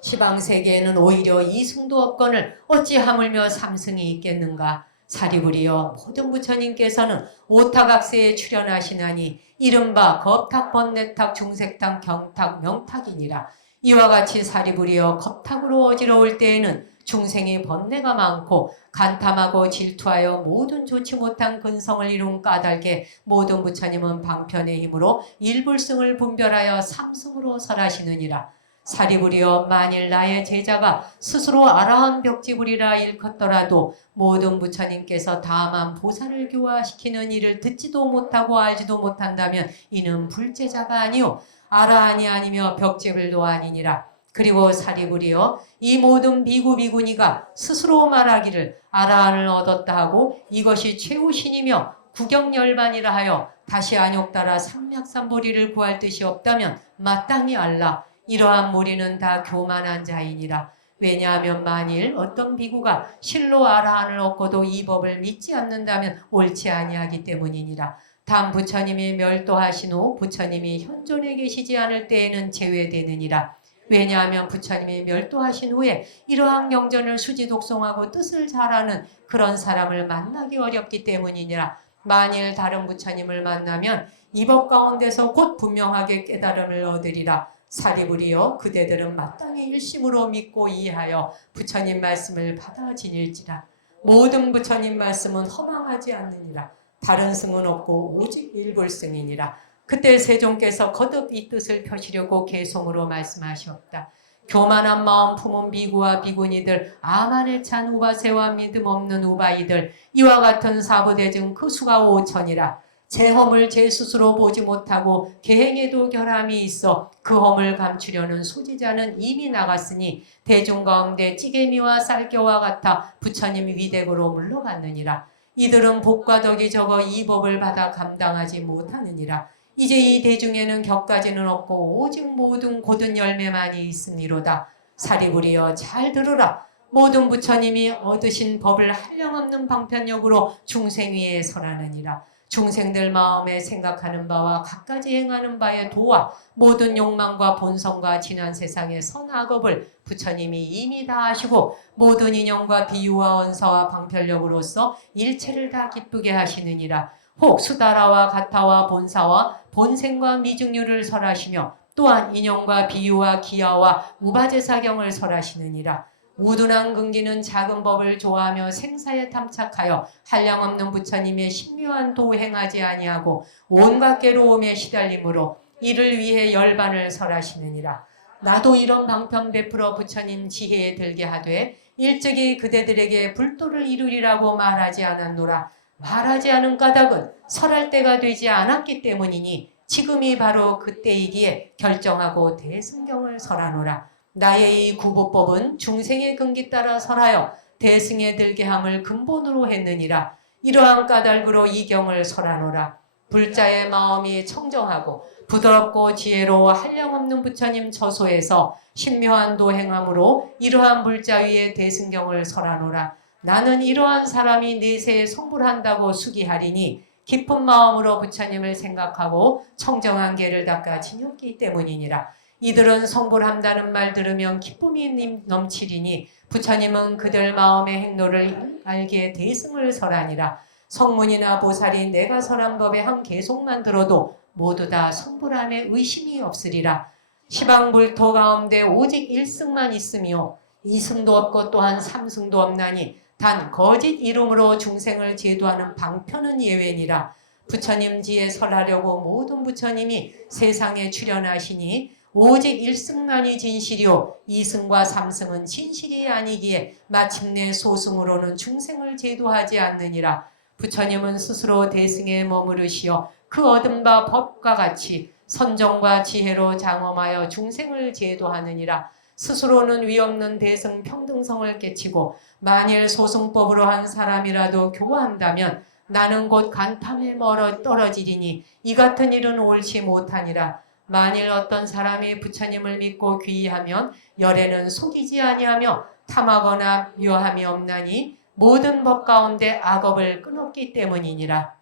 시방세계에는 오히려 이승도 없거늘 어찌 하물며 삼승이 있겠는가. 사리부리여, 모든 부처님께서는 오타각세에 출현하시나니 이른바 겁탁, 번뇌탁, 중색탁, 경탁, 명탁이니라. 이와 같이 사리부리여, 겁탁으로 어지러울 때에는 중생이 번뇌가 많고 간탐하고 질투하여 모든 좋지 못한 근성을 이룬 까닭에 모든 부처님은 방편의 힘으로 일불승을 분별하여 삼승으로 설하시느니라. 사리부리여, 만일 나의 제자가 스스로 아라한 벽지불이라 일컫더라도 모든 부처님께서 다만 보살을 교화시키는 일을 듣지도 못하고 알지도 못한다면 이는 불제자가 아니요 아라한이 아니며 벽지불도 아니니라. 그리고 사리부리여, 이 모든 비구 비구니가 스스로 말하기를 아라한을 얻었다 하고 이것이 최후신이며 구경열반이라 하여 다시 안욕따라 삼맥삼보리를 구할 뜻이 없다면 마땅히 알라. 이러한 무리는 다 교만한 자이니라. 왜냐하면 만일 어떤 비구가 실로 아라한을 얻고도 이 법을 믿지 않는다면 옳지 아니하기 때문이니라. 단 부처님이 멸도하신 후 부처님이 현존에 계시지 않을 때에는 제외되느니라. 왜냐하면 부처님이 멸도하신 후에 이러한 경전을 수지독송하고 뜻을 잘하는 그런 사람을 만나기 어렵기 때문이니라. 만일 다른 부처님을 만나면 이 법 가운데서 곧 분명하게 깨달음을 얻으리라. 사리부리여, 그대들은 마땅히 일심으로 믿고 이해하여 부처님 말씀을 받아 지닐지라. 모든 부처님 말씀은 허망하지 않느니라. 다른 승은 없고 오직 일불승이니라. 그때 세종께서 거듭 이 뜻을 펴시려고 개송으로 말씀하셨다. 교만한 마음 품은 비구와 비구니들, 아만에 찬 우바세와 믿음 없는 우바이들, 이와 같은 사부대중 그 수가 5천이라. 제 허물 제 스스로 보지 못하고 계행에도 결함이 있어 그 허물 감추려는 소지자는 이미 나갔으니 대중 가운데 찌개미와 쌀겨와 같아 부처님 위대고로 물러갔느니라. 이들은 복과 덕이 적어 이 법을 받아 감당하지 못하느니라. 이제 이 대중에는 격까지는 없고 오직 모든 고든 열매만이 있음이로다. 사리부리여, 잘 들으라. 모든 부처님이 얻으신 법을 한량없는 방편력으로 중생 위에 설하느니라. 중생들 마음에 생각하는 바와 갖가지 행하는 바에 도와 모든 욕망과 본성과 지난 세상의 선악업을 부처님이 이미 다 하시고 모든 인연과 비유와 언사와 방편력으로서 일체를 다 기쁘게 하시느니라. 혹 수다라와 가타와 본사와 본생과 미증류를 설하시며 또한 인연과 비유와 기하와 우바제사경을 설하시느니라. 우둔한 근기는 작은 법을 좋아하며 생사에 탐착하여 한량없는 부처님의 신묘한 도 행하지 아니하고 온갖 괴로움에 시달림으로 이를 위해 열반을 설하시느니라. 나도 이런 방편 베풀어 부처님 지혜에 들게 하되 일찍이 그대들에게 불도를 이루리라고 말하지 않았노라. 말하지 않은 까닭은 설할 때가 되지 않았기 때문이니 지금이 바로 그때이기에 결정하고 대승경을 설하노라. 나의 이 구보법은 중생의 근기 따라 설하여 대승에 들게 함을 근본으로 했느니라. 이러한 까닭으로 이 경을 설하노라. 불자의 마음이 청정하고 부드럽고 지혜로워 한량없는 부처님 처소에서 신묘한 도행함으로 이러한 불자 위에 대승경을 설하노라. 나는 이러한 사람이 내세에 성불한다고 수기하리니 깊은 마음으로 부처님을 생각하고 청정한 계를 닦아 지녔기 때문이니라. 이들은 성불한다는 말 들으면 기쁨이 넘치리니 부처님은 그들 마음의 행로를 알게 대승을 설하니라. 성문이나 보살이 내가 설한 법의 한 개속만 들어도 모두 다 성불함에 의심이 없으리라. 시방불토 가운데 오직 1승만 있으며 2승도 없고 또한 3승도 없나니 단 거짓 이름으로 중생을 제도하는 방편은 예외니라. 부처님 지에 설하려고 모든 부처님이 세상에 출현하시니 오직 1승만이 진실이요 2승과 3승은 진실이 아니기에 마침내 소승으로는 중생을 제도하지 않느니라. 부처님은 스스로 대승에 머무르시어 그 얻은 바 법과 같이 선정과 지혜로 장엄하여 중생을 제도하느니라. 스스로는 위없는 대승 평등성을 깨치고 만일 소승법으로 한 사람이라도 교화한다면 나는 곧 간탐에 멀어 떨어지리니 이 같은 일은 옳지 못하니라. 만일 어떤 사람이 부처님을 믿고 귀의하면 열에는 속이지 아니하며 탐하거나 묘함이 없나니 모든 법 가운데 악업을 끊었기 때문이니라.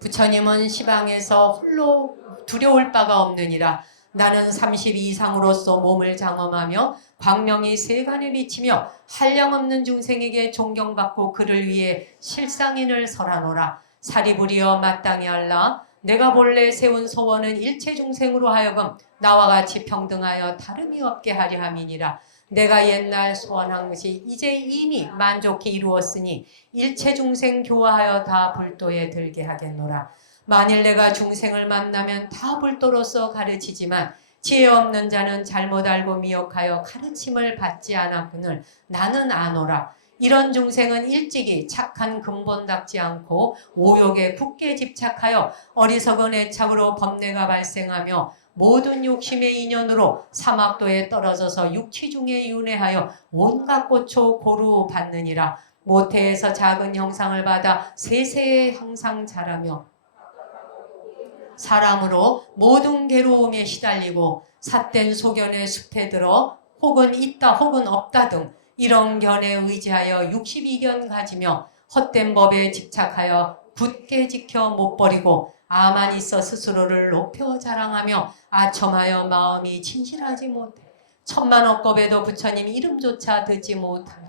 부처님은 시방에서 홀로 두려울 바가 없느니라. 나는 30 이상으로서 몸을 장엄하며 광명이 세간에 비치며 한량없는 중생에게 존경받고 그를 위해 실상인을 설하노라. 사리부리여 마땅히 알라. 내가 본래 세운 소원은 일체 중생으로 하여금 나와 같이 평등하여 다름이 없게 하려 함이니라. 내가 옛날 소원한 것이 이제 이미 만족히 이루었으니 일체 중생 교화하여 다 불도에 들게 하겠노라. 만일 내가 중생을 만나면 다 불도로서 가르치지만 지혜 없는 자는 잘못 알고 미혹하여 가르침을 받지 않았거늘 나는 아노라. 이런 중생은 일찍이 착한 근본 닦지 않고 오욕에 굳게 집착하여 어리석은 애착으로 법뇌가 발생하며 모든 욕심의 인연으로 사막도에 떨어져서 육치 중에 윤회하여 온갖 고초 고루 받느니라. 모태에서 작은 형상을 받아 세세에 항상 자라며 사람으로 모든 괴로움에 시달리고 삿된 소견의 숲에 들어 혹은 있다 혹은 없다 등 이런 견에 의지하여 62견 가지며 헛된 법에 집착하여 굳게 지켜 못 버리고 아만 있어 스스로를 높여 자랑하며 아첨하여 마음이 진실하지 못해 천만억겁에도 부처님 이름조차 듣지 못하며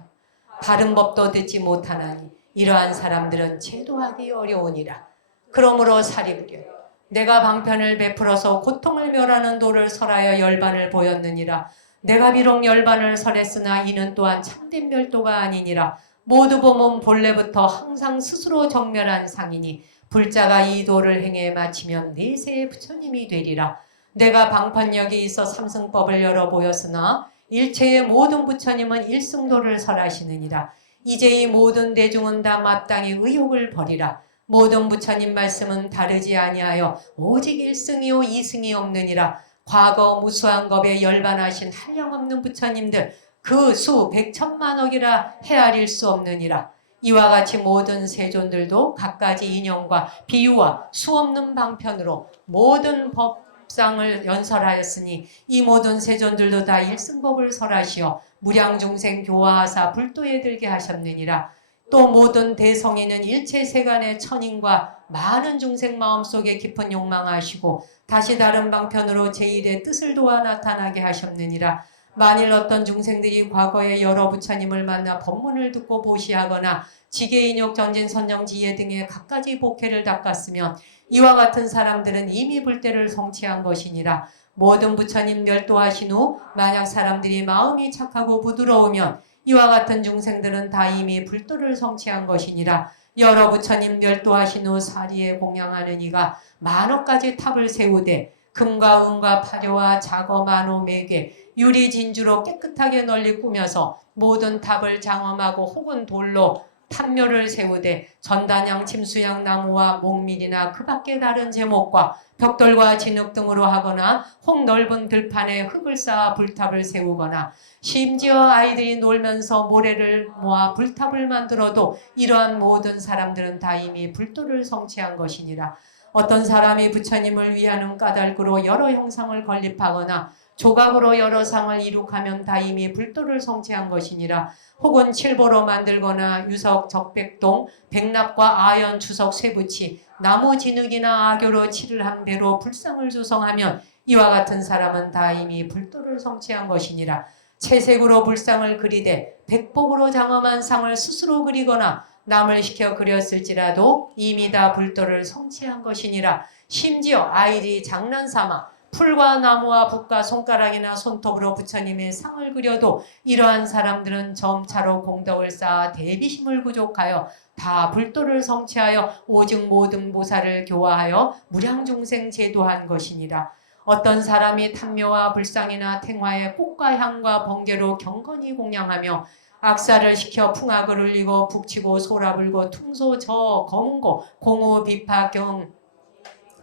바른 법도 듣지 못하나니 이러한 사람들은 제도하기 어려우니라. 그러므로 사리부려 내가 방편을 베풀어서 고통을 멸하는 도를 설하여 열반을 보였느니라. 내가 비록 열반을 설했으나 이는 또한 참된 멸도가 아니니라. 모두 보면 본래부터 항상 스스로 정멸한 상이니 불자가 이 도를 행해 마치면 내세의 부처님이 되리라. 내가 방편력이 있어 삼승법을 열어 보였으나 일체의 모든 부처님은 일승도를 설하시느니라. 이제 이 모든 대중은 다 마땅히 의욕을 버리라. 모든 부처님 말씀은 다르지 아니하여 오직 일승이요 이승이 없느니라. 과거 무수한 겁에 열반하신 한량없는 부처님들 그 수 백천만억이라 헤아릴 수 없느니라. 이와 같이 모든 세존들도 갖가지 인연과 비유와 수없는 방편으로 모든 법상을 연설하였으니 이 모든 세존들도 다 일승법을 설하시어 무량중생 교화하사 불도에 들게 하셨느니라. 또 모든 대성에는 일체 세간의 천인과 많은 중생 마음속에 깊은 욕망하시고 다시 다른 방편으로 제1의 뜻을 도와 나타나게 하셨느니라. 만일 어떤 중생들이 과거에 여러 부처님을 만나 법문을 듣고 보시하거나 지계인욕 전진 선정지혜 등의 갖가지 복회를 닦았으면 이와 같은 사람들은 이미 불대를 성취한 것이니라. 모든 부처님 멸도하신 후 만약 사람들이 마음이 착하고 부드러우면 이와 같은 중생들은 다 이미 불도를 성취한 것이니라. 여러 부처님 멸도하신 후 사리에 공양하는 이가 만억 가지 탑을 세우되 금과 은과 파료와 자거 만호 매개 유리 진주로 깨끗하게 널리 꾸며서 모든 탑을 장엄하고 혹은 돌로 탑묘를 세우되 전단양 침수양 나무와 목밀이나 그 밖에 다른 제목과 벽돌과 진흙 등으로 하거나 혹 넓은 들판에 흙을 쌓아 불탑을 세우거나 심지어 아이들이 놀면서 모래를 모아 불탑을 만들어도 이러한 모든 사람들은 다 이미 불도를 성취한 것이니라. 어떤 사람이 부처님을 위하는 까닭으로 여러 형상을 건립하거나 조각으로 여러 상을 이룩하면 다 이미 불도를 성취한 것이니라. 혹은 칠보로 만들거나 유석, 적백동, 백납과 아연, 주석, 쇠붙이, 나무 진흙이나 악교로 칠을 한 배로 불상을 조성하면 이와 같은 사람은 다 이미 불도를 성취한 것이니라. 채색으로 불상을 그리되 백복으로 장엄한 상을 스스로 그리거나 남을 시켜 그렸을지라도 이미 다 불도를 성취한 것이니라. 심지어 아이들이 장난삼아 풀과 나무와 붓과 손가락이나 손톱으로 부처님의 상을 그려도 이러한 사람들은 점차로 공덕을 쌓아 대비심을 부족하여 다 불도를 성취하여 오직 모든 보살을 교화하여 무량중생 제도한 것이니라. 어떤 사람이 탐묘와 불상이나 탱화의 꽃과 향과 번개로 경건히 공양하며 악사를 시켜 풍악을 울리고 북치고 소라불고 퉁소 저 검은고 공우 비파경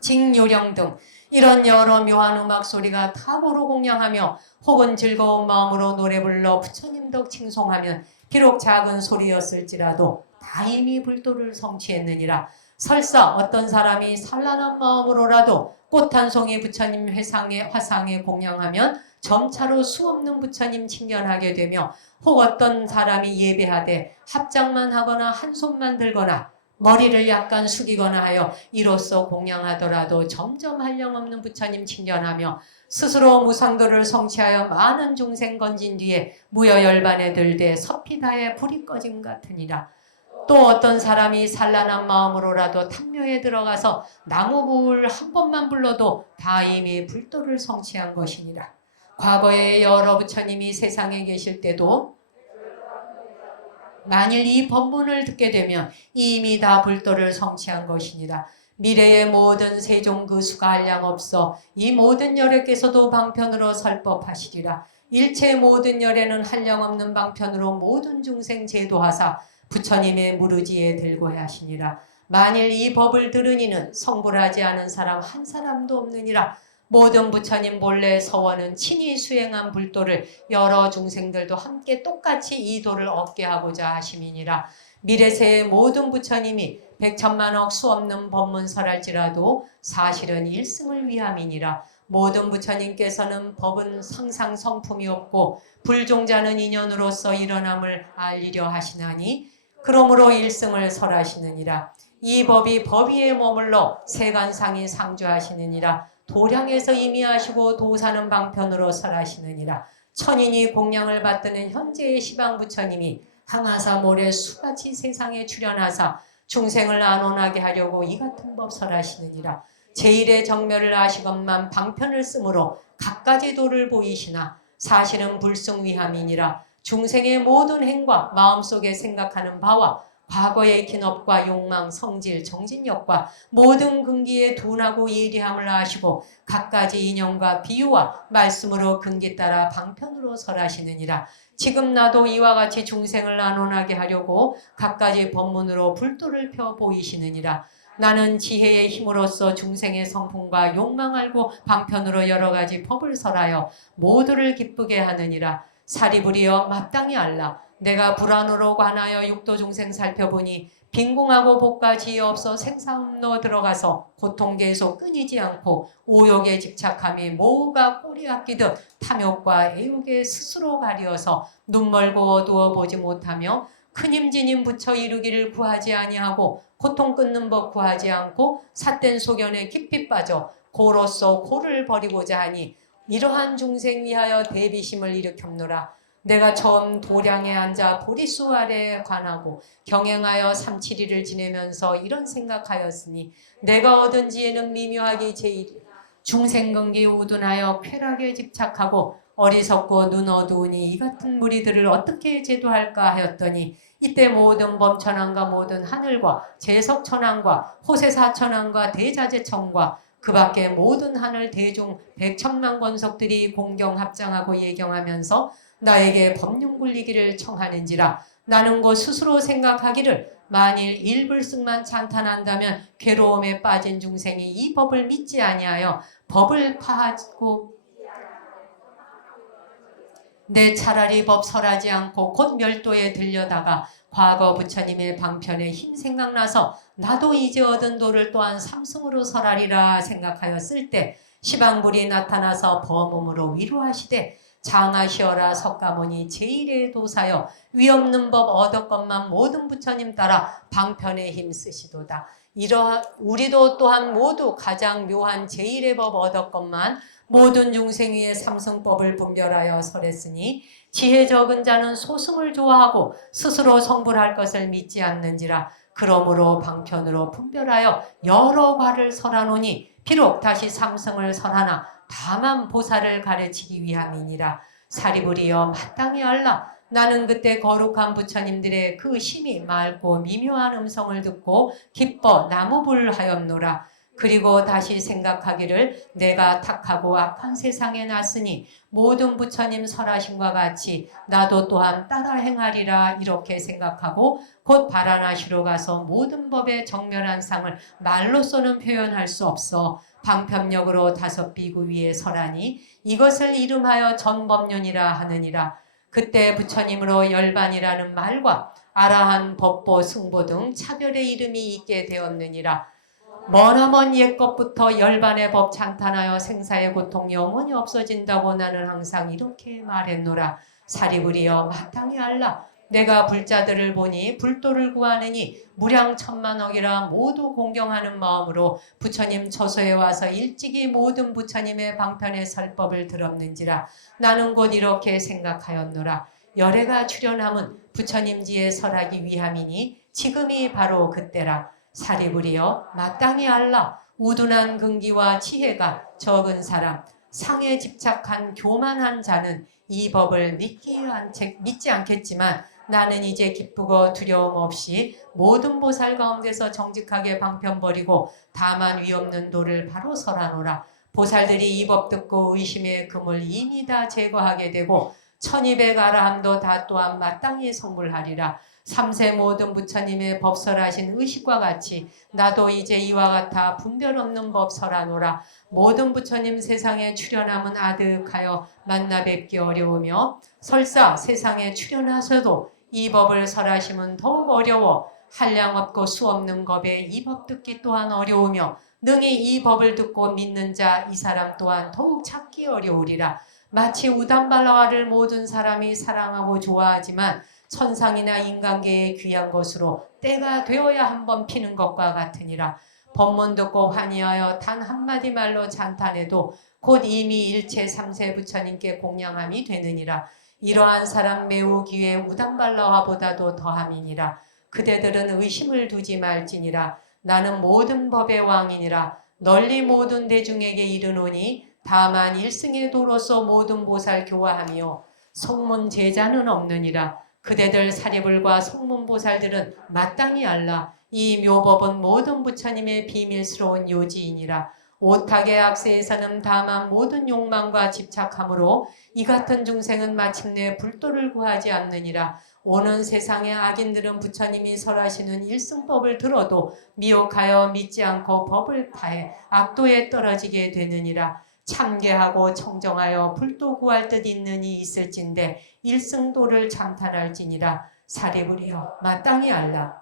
징요령 등 이런 여러 묘한 음악 소리가 탑으로 공양하며 혹은 즐거운 마음으로 노래 불러 부처님 덕 칭송하면 비록 작은 소리였을지라도 다 이미 불도를 성취했느니라. 설사 어떤 사람이 산란한 마음으로라도 꽃 한 송이 부처님 화상에 공양하면 점차로 수없는 부처님 칭견하게 되며 혹 어떤 사람이 예배하되 합장만 하거나 한 손만 들거나 머리를 약간 숙이거나 하여 이로써 공양하더라도 점점 한량없는 부처님 칭견하며 스스로 무상도를 성취하여 많은 중생 건진 뒤에 무여열반에 들되 서피다에 불이 꺼짐 같으니라. 또 어떤 사람이 산란한 마음으로라도 탐묘에 들어가서 나무부를 한 번만 불러도 다 이미 불도를 성취한 것이니라. 과거에 여러 부처님이 세상에 계실 때도 만일 이 법문을 듣게 되면 이미 다 불도를 성취한 것이니라. 미래의 모든 세종 그 수가 한량 없어 이 모든 열애께서도 방편으로 설법하시리라. 일체 모든 열애는 한량 없는 방편으로 모든 중생 제도하사 부처님의 무르지에 들고 하시니라. 만일 이 법을 들으니는 성불하지 않은 사람 한 사람도 없느니라. 모든 부처님 본래 서원은 친히 수행한 불도를 여러 중생들도 함께 똑같이 이 도를 얻게 하고자 하심이니라. 미래세의 모든 부처님이 백천만억 수없는 법문설할지라도 사실은 일승을 위함이니라. 모든 부처님께서는 법은 상상 성품이 없고 불종자는 인연으로서 일어남을 알리려 하시나니 그러므로 일승을 설하시느니라. 이 법이 법위에 머물러 세간상이 상주하시느니라. 도량에서 임의하시고 도사는 방편으로 설하시느니라. 천인이 공양을 받드는 현재의 시방부처님이 항아사 모래 수같이 세상에 출현하사 중생을 안온하게 하려고 이 같은 법 설하시느니라. 제1의 정멸을 아시건만 방편을 쓰므로 갖가지 도를 보이시나 사실은 불승위함이니라. 중생의 모든 행과 마음속에 생각하는 바와 과거의 기업과 욕망, 성질, 정진력과 모든 근기에 둔하고 예리함을 아시고 갖가지 인연과 비유와 말씀으로 근기 따라 방편으로 설하시느니라. 지금 나도 이와 같이 중생을 안온하게 하려고 갖가지 법문으로 불도를 펴 보이시느니라. 나는 지혜의 힘으로써 중생의 성품과 욕망 알고 방편으로 여러 가지 법을 설하여 모두를 기쁘게 하느니라. 사리부리여 마땅히 알라. 내가 불안으로 관하여 육도 중생 살펴보니 빈궁하고 복과 지혜 없어 생사음로 들어가서 고통 계속 끊이지 않고 오욕에 집착함이 모우가 꼬리 아끼듯 탐욕과 애욕에 스스로 가리어서 눈멀고 어두워 보지 못하며 큰임진임 부처 이루기를 구하지 아니하고 고통 끊는 법 구하지 않고 삿된 소견에 깊이 빠져 고로서 고를 버리고자 하니 이러한 중생 위하여 대비심을 일으켰노라. 내가 처음 도량에 앉아 보리수 아래에 관하고 경행하여 삼칠이를 지내면서 이런 생각하였으니 내가 얻은 지혜는 미묘하게 제일 중생근기 우둔하여 쾌락에 집착하고 어리석고 눈 어두우니 이 같은 무리들을 어떻게 제도할까 하였더니 이때 모든 범천왕과 모든 하늘과 제석천왕과 호세사천왕과 대자재천과 그 밖에 모든 하늘 대중 백천만 권석들이 공경 합장하고 예경하면서 나에게 법륜 굴리기를 청하는지라. 나는 곧 스스로 생각하기를 만일 일불승만 찬탄한다면 괴로움에 빠진 중생이 이 법을 믿지 아니하여 법을 파하고 내 차라리 법 설하지 않고 곧 멸도에 들려다가 과거 부처님의 방편에 힘 생각나서 나도 이제 얻은 도를 또한 삼승으로 설하리라 생각하였을 때 시방불이 나타나서 범음으로 위로하시되 장하시어라 석가모니 제1의 도사여 위없는 법 얻었건만 모든 부처님 따라 방편에 힘쓰시도다. 우리도 또한 모두 가장 묘한 제1의 법 얻었건만 모든 중생 위에 삼승법을 분별하여 설했으니 지혜 적은 자는 소승을 좋아하고 스스로 성불할 것을 믿지 않는지라. 그러므로 방편으로 분별하여 여러 과를 설하노니 비록 다시 삼승을 설하나 다만 보살을 가르치기 위함이니라. 사리부리여 마땅히 알라. 나는 그때 거룩한 부처님들의 그 심이 맑고 미묘한 음성을 듣고 기뻐 나무불하였노라. 그리고 다시 생각하기를 내가 탁하고 악한 세상에 났으니 모든 부처님 설하심과 같이 나도 또한 따라 행하리라 이렇게 생각하고 곧 바라나시로 가서 모든 법의 정멸한 상을 말로서는 표현할 수 없어 방편력으로 5 비구 위에 설하니 이것을 이름하여 전법륜이라 하느니라. 그때 부처님으로 열반이라는 말과 아라한, 법보, 승보 등 차별의 이름이 있게 되었느니라. 머나먼 옛것부터 열반의 법 찬탄하여 생사의 고통 영원히 없어진다고 나는 항상 이렇게 말했노라. 사리부리여 마땅히 알라. 내가 불자들을 보니 불도를 구하느니 무량천만억이라 모두 공경하는 마음으로 부처님 처소에 와서 일찍이 모든 부처님의 방편의 설법을 들었는지라. 나는 곧 이렇게 생각하였노라. 열애가 출현함은 부처님지에 설하기 위함이니 지금이 바로 그때라. 사리부리여 마땅히 알라. 우둔한 근기와 지혜가 적은 사람, 상에 집착한 교만한 자는 이 법을 믿지 않겠지만 나는 이제 기쁘고 두려움 없이 모든 보살 가운데서 정직하게 방편 버리고 다만 위없는 도를 바로 설하노라. 보살들이 이 법 듣고 의심의 금을 이미 다 제거하게 되고 1200아라함도 다 또한 마땅히 성불하리라. 3세 모든 부처님의 법설하신 의식과 같이 나도 이제 이와 같아 분별 없는 법 설하노라. 모든 부처님 세상에 출현함은 아득하여 만나 뵙기 어려우며 설사 세상에 출현하셔도 이 법을 설하심은 더욱 어려워 한량 없고 수 없는 법에 이 법 듣기 또한 어려우며 능히 이 법을 듣고 믿는 자 이 사람 또한 더욱 찾기 어려우리라. 마치 우담발라와를 모든 사람이 사랑하고 좋아하지만 천상이나 인간계의 귀한 것으로 때가 되어야 한번 피는 것과 같으니라. 법문 듣고 환희하여 단 한마디 말로 찬탄해도 곧 이미 일체 3세 부처님께 공양함이 되느니라. 이러한 사람 매우 귀해 우담발라와보다도 더함이니라. 그대들은 의심을 두지 말지니라. 나는 모든 법의 왕이니라. 널리 모든 대중에게 이르노니 다만 일승의 도로서 모든 보살 교화하며 성문 제자는 없느니라. 그대들 사리불과 성문보살들은 마땅히 알라. 이 묘법은 모든 부처님의 비밀스러운 요지이니라. 오탁의 악세에서는 다만 모든 욕망과 집착함으로 이 같은 중생은 마침내 불도를 구하지 않느니라. 오는 세상의 악인들은 부처님이 설하시는 일승법을 들어도 미혹하여 믿지 않고 법을 파해 악도에 떨어지게 되느니라. 참계하고 청정하여 불도 구할 듯 있는 이 있을진데 일승도를 찬탄할지니라. 사리부리여 마땅히 알라.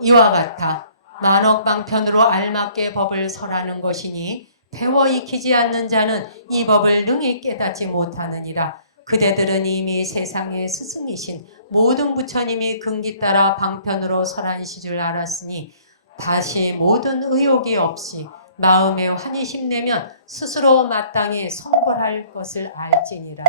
이와 같아 만억방편으로 알맞게 법을 설하는 것이니 배워 익히지 않는 자는 이 법을 능히 깨닫지 못하느니라. 그대들은 이미 세상의 스승이신 모든 부처님이 근기 따라 방편으로 설하시 줄 알았으니 다시 모든 의욕이 없이 마음에 환희심 내면 스스로 마땅히 성불할 것을 알지니라.